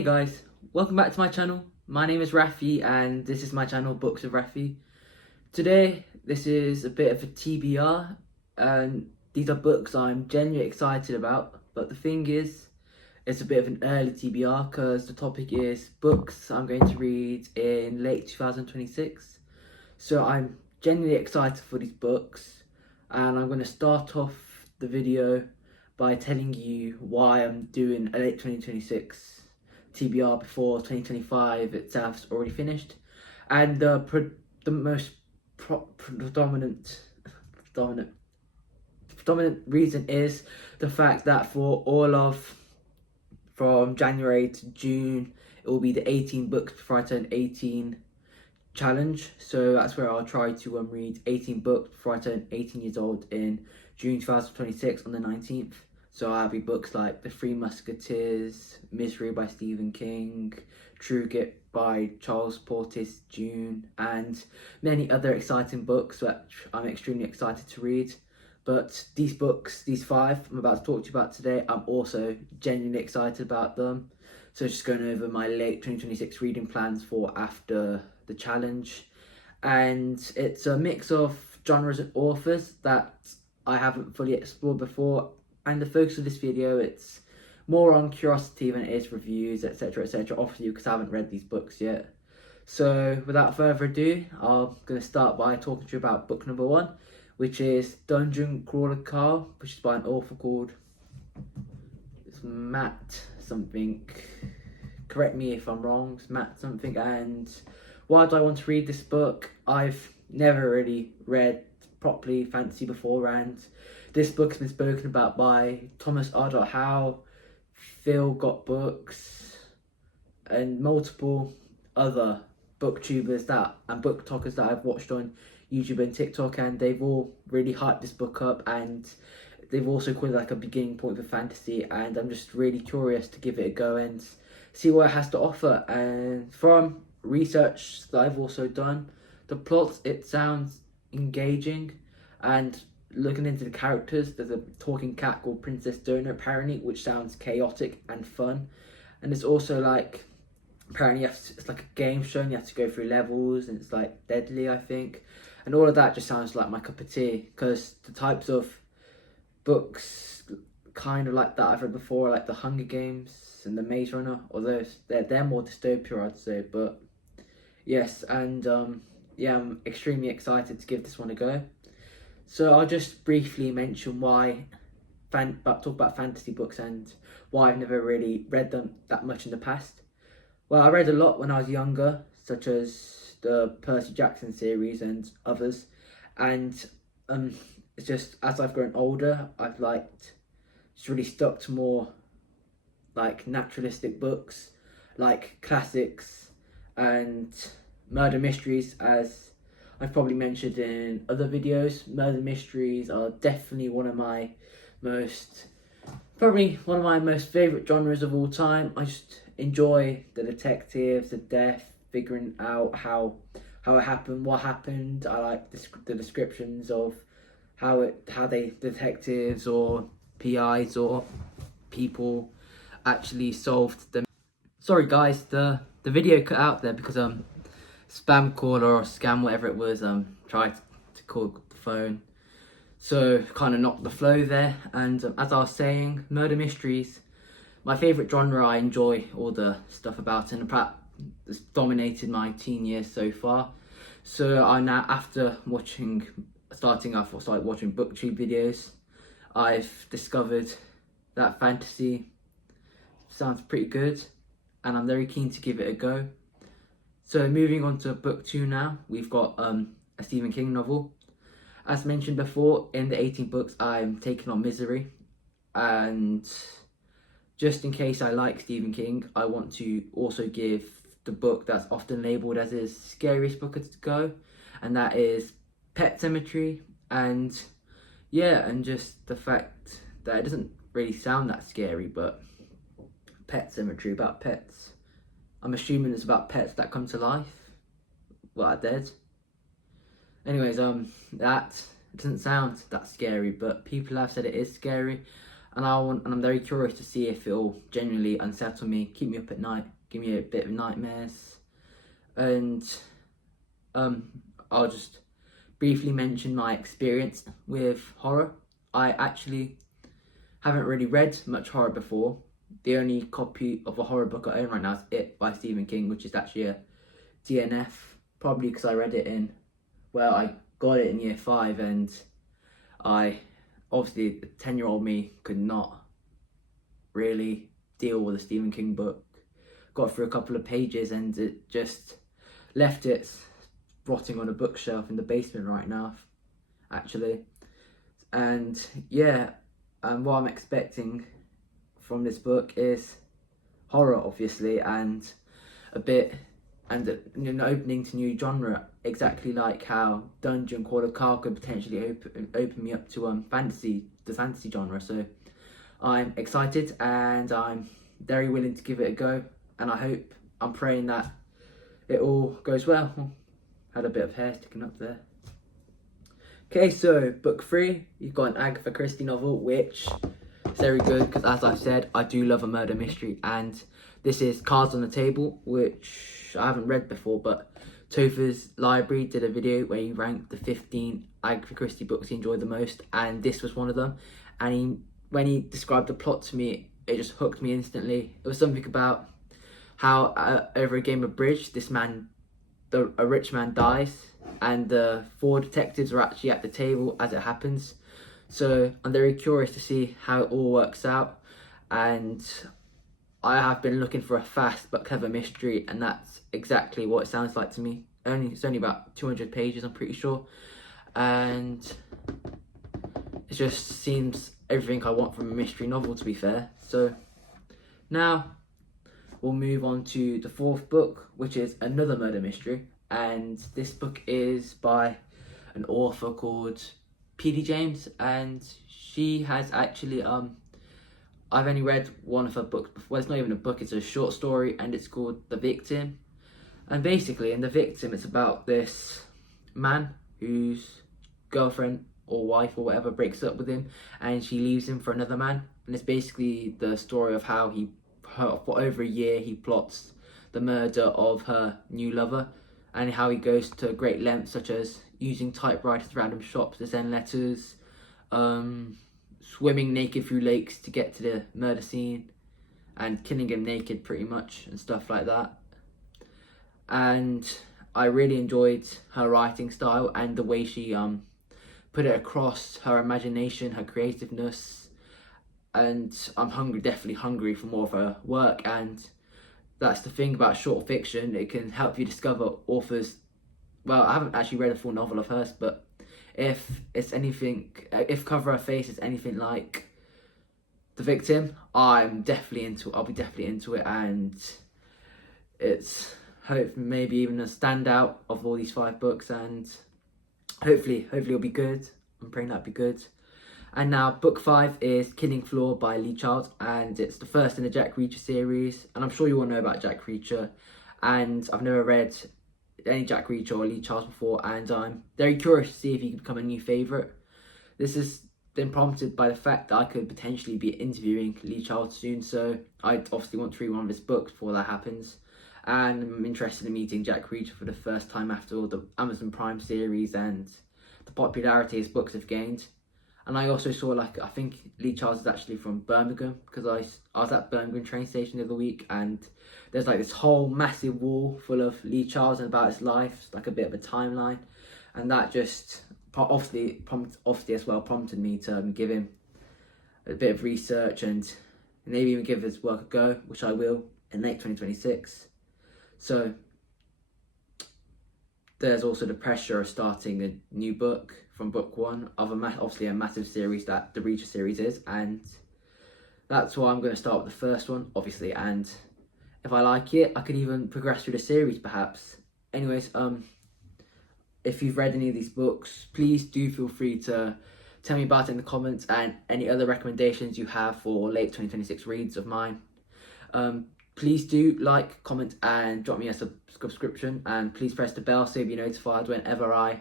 Hey guys, welcome back to my channel. My name is Rafi and this is my channel Books of Rafi. Today this is a bit of a TBR and these are books I'm genuinely excited about, but the thing is it's a bit of an early TBR because the topic is books I'm going to read in late 2026. So I'm genuinely excited for these books and I'm going to start off the video by telling you why I'm doing a late 2026 TBR before 2025 itself's already finished, and the most predominant reason is the fact that for all of from January to June it will be the 18 books before I turn 18 challenge. So that's where I'll try to read 18 books before I turn 18 years old in June 2026 on the 19th. So I'll be books like The Three Musketeers, Misery by Stephen King, True Grit by Charles Portis Jr. and many other exciting books which I'm extremely excited to read. But these books, these five I'm about to talk to you about today, I'm also genuinely excited about them. So just going over my late 2026 reading plans for after the challenge. And it's a mix of genres and authors that I haven't fully explored before. And the focus of this video, it's more on curiosity than it is reviews, etc, etc, obviously because I haven't read these books yet. So without further ado, I'm going to start by talking to you about book number 1, which is Dungeon Crawler Car, which is by an author called Matt something. Correct me if I'm wrong, it's Matt something. And why do I want to read this book? I've never really read properly fantasy before, and this book's been spoken about by Thomas R. Howe, Phil Got Books, and multiple other booktubers and book talkers that I've watched on YouTube and TikTok, and they've all really hyped this book up, and they've also called it like a beginning point for fantasy, and I'm just really curious to give it a go and see what it has to offer. And from research that I've also done, the plot, it sounds engaging, and looking into the characters, there's a talking cat called Princess Donor apparently, which sounds chaotic and fun. And it's also like, apparently it's like a game show and you have to go through levels, and it's like deadly, I think. And all of that just sounds like my cup of tea, because the types of books kind of like that I've read before, like the Hunger Games and the Maze Runner, although they're more dystopia, I'd say. But yes, and yeah, I'm extremely excited to give this one a go. So I'll just briefly mention why, talk about fantasy books and why I've never really read them that much in the past. Well, I read a lot when I was younger, such as the Percy Jackson series and others. And it's just, as I've grown older, I've just really stuck to more like naturalistic books, like classics and murder mysteries, as I've probably mentioned in other videos. Murder mysteries are definitely one of my most favourite genres of all time. I just enjoy the detectives, the death, figuring out how it happened, what happened. I like the descriptions of how detectives or PIs or people actually solved them. Sorry guys, the video cut out there because spam call or scam, whatever it was, tried to call the phone, so kind of knocked the flow there. And as I was saying, murder mysteries, my favourite genre. I enjoy all the stuff about it, and perhaps it's dominated my teen years so far. So I now, after starting off watching BookTube videos, I've discovered that fantasy sounds pretty good, and I'm very keen to give it a go. So moving on to book 2 now, we've got a Stephen King novel. As mentioned before, in the 18 books, I'm taking on Misery. And just in case I like Stephen King, I want to also give the book that's often labelled as his scariest book to go. And that is Pet Sematary. And yeah, and just the fact that it doesn't really sound that scary, but Pet Sematary, about pets. I'm assuming it's about pets that come to life, well, are dead. Anyways, that doesn't sound that scary, but people have said it is scary. and I'm very curious to see if it'll genuinely unsettle me, keep me up at night, give me a bit of nightmares. And I'll just briefly mention my experience with horror. I actually haven't really read much horror before. The only copy of a horror book I own right now is It by Stephen King, which is actually a DNF, probably because I read it I got it in year 5, and obviously the 10-year-old me could not really deal with a Stephen King book. Got through a couple of pages and it just left it rotting on a bookshelf in the basement right now, actually. And yeah, what I'm expecting from this book is horror, obviously, and an opening to new genre, exactly like how Dungeon Call of Cthulhu could potentially open me up to the fantasy genre. So I'm excited and I'm very willing to give it a go, and I'm praying that it all goes well. Had a bit of hair sticking up there. Okay, so book 3, you've got an Agatha Christie novel, which is very good because, as I've said, I do love a murder mystery, and this is Cards on the Table, which I haven't read before, but Topher's Library did a video where he ranked the 15 Agatha Christie books he enjoyed the most, and this was one of them. And when he described the plot to me, it just hooked me instantly. It was something about how over a game of bridge, a rich man dies, and the 4 detectives are actually at the table as it happens. So I'm very curious to see how it all works out, and I have been looking for a fast but clever mystery, and that's exactly what it sounds like to me. It's only about 200 pages, I'm pretty sure, and it just seems everything I want from a mystery novel, to be fair. So now we'll move on to the 4th book, which is another murder mystery, and this book is by an author called P.D. James, and she has actually I've only read one of her books before. Well, it's not even a book, it's a short story, and it's called The Victim. And basically in The Victim, it's about this man whose girlfriend or wife or whatever breaks up with him, and she leaves him for another man. And it's basically the story of how for over a year he plots the murder of her new lover, and how he goes to great lengths, such as using typewriters at random shops to send letters, swimming naked through lakes to get to the murder scene, and killing him naked pretty much, and stuff like that. And I really enjoyed her writing style and the way she put it across, her imagination, her creativeness, and I'm definitely hungry for more of her work. And that's the thing about short fiction, it can help you discover authors. Well, I haven't actually read a full novel of hers, but if Cover Her Face is anything like The Victim, I'll be definitely into it, and it's maybe even a standout of all these 5 books, and hopefully it'll be good. I'm praying that'll be good. And now book 5 is Killing Floor by Lee Child, and it's the first in the Jack Reacher series, and I'm sure you all know about Jack Reacher, and I've never read any Jack Reacher or Lee Child before, and I'm very curious to see if he can become a new favourite. This has been prompted by the fact that I could potentially be interviewing Lee Child soon, so I obviously want to read one of his books before that happens. And I'm interested in meeting Jack Reacher for the first time after all the Amazon Prime series and the popularity his books have gained. And I also saw, I think Lee Charles is actually from Birmingham, because I was at Birmingham train station the other week, and there's this whole massive wall full of Lee Charles and about his life. It's like a bit of a timeline, and that just obviously as well prompted me to give him a bit of research and maybe even give his work a go, which I will in late 2026. So there's also the pressure of starting a new book from book 1 of obviously a massive series that the Reacher series is, and that's why I'm going to start with the first one, obviously, and if I like it, I could even progress through the series perhaps. Anyways, if you've read any of these books, please do feel free to tell me about it in the comments, and any other recommendations you have for late 2026 reads of mine. Please do like, comment, and drop me a subscription, and please press the bell so you'll be notified whenever I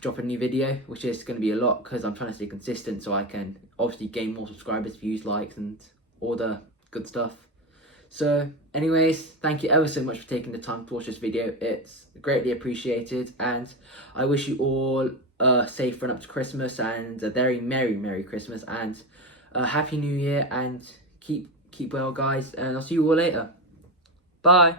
drop a new video, which is going to be a lot because I'm trying to stay consistent so I can obviously gain more subscribers, views, likes, and all the good stuff. So anyways, thank you ever so much for taking the time to watch this video. It's greatly appreciated, and I wish you all a safe run up to Christmas and a very merry Christmas and a happy new year, and keep well, guys, and I'll see you all later. Bye.